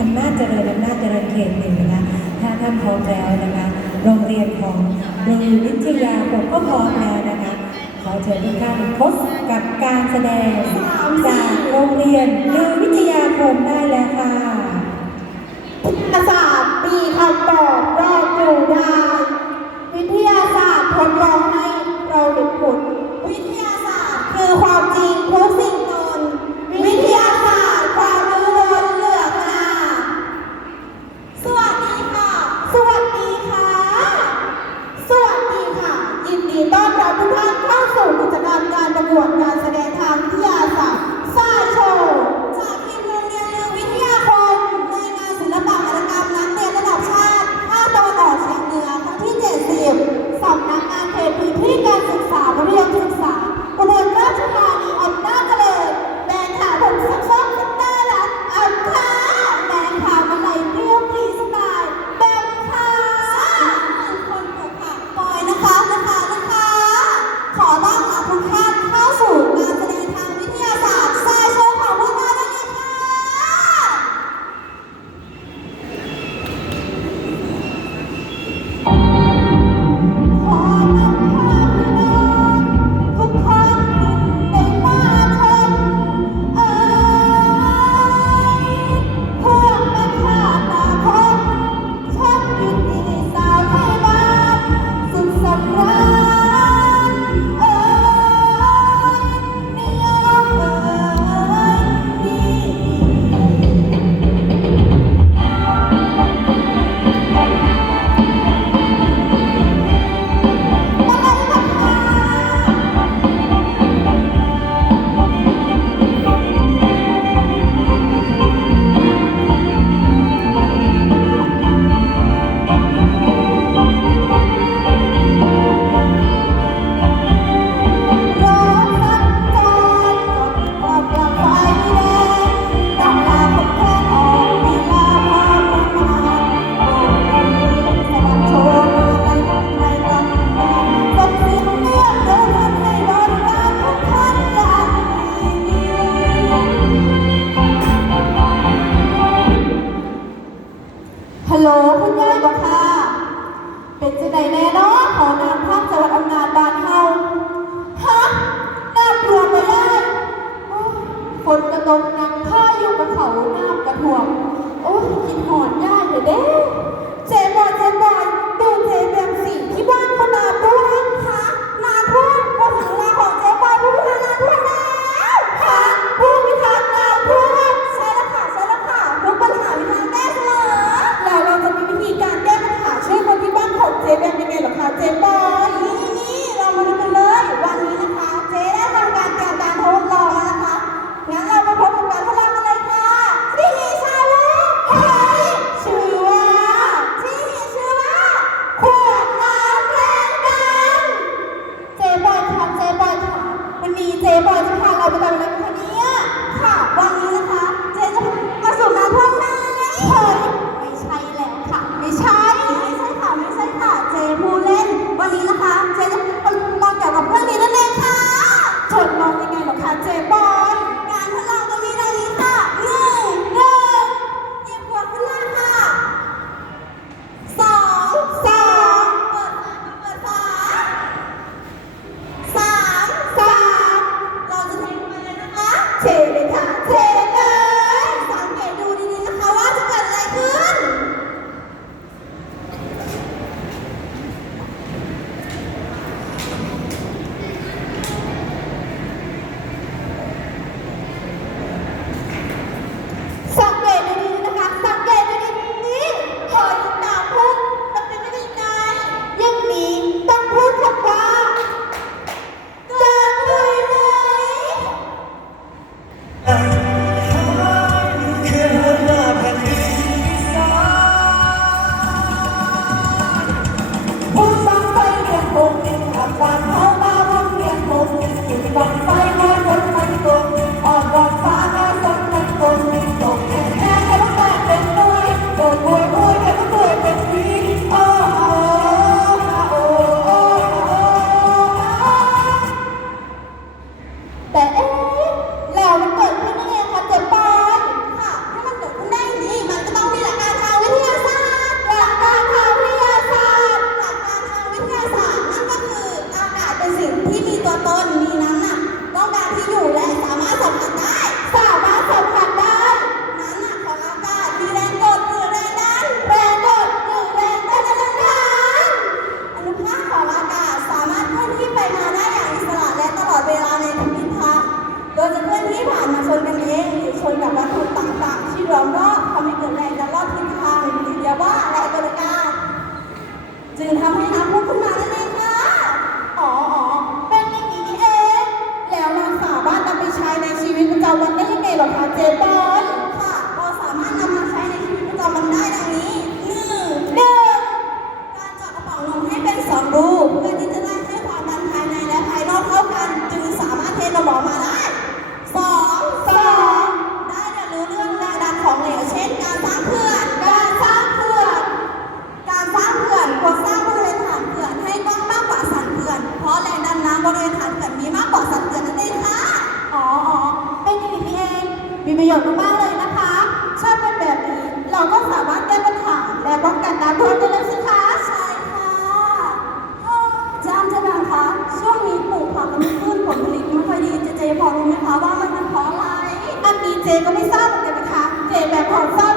อำนาจเจริญอำนาจเจริญเขตหนึ่งนะถ้าท่านพร้อมแล้วนะคะ โรงเรียนของโรงเรียนวิทยาผมก็พร้อมแล้วนะคะ ขอเชิญทุกท่านพบกับการแสดงจากโรงเรียนโรงวิทยาผมได้แล้วค่ะศาสตร์ปีคำตอบแรกอยู่ได้วิทยาศาสตร์ทดลองให้เราหลุดผลวิทยาศาสตร์คือความจริง con ษตรแบบหอมฟ้า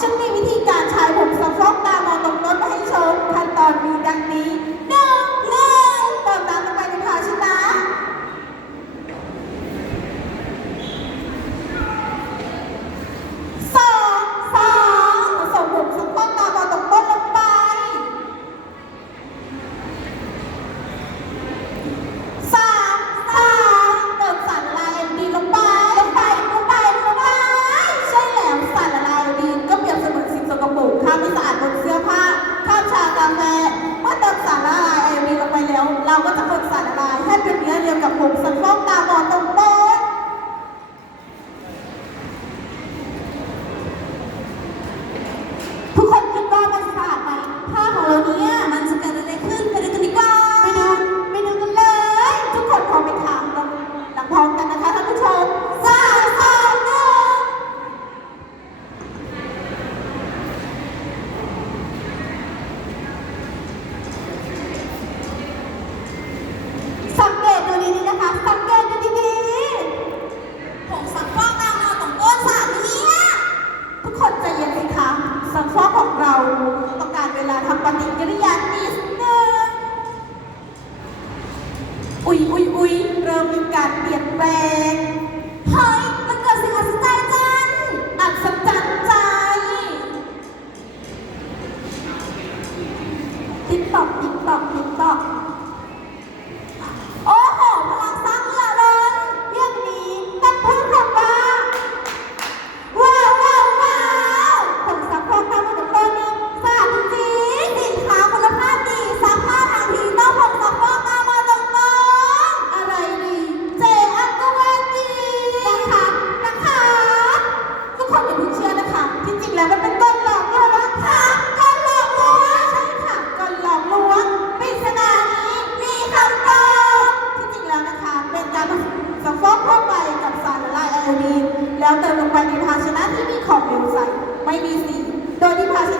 ฉันมีวิธีการใช้ผมสะฟอกตามองตรงนั้นให้ชมขั้นตอนมีดังนี้ อุ้ยอุ้ยอุ้ยเริ่มมีการเปลี่ยนแปลง แล้วเติมลงไปในภาชนะที่มีขอบเหลวใส ไม่มีสี โดยที่ภาชนะ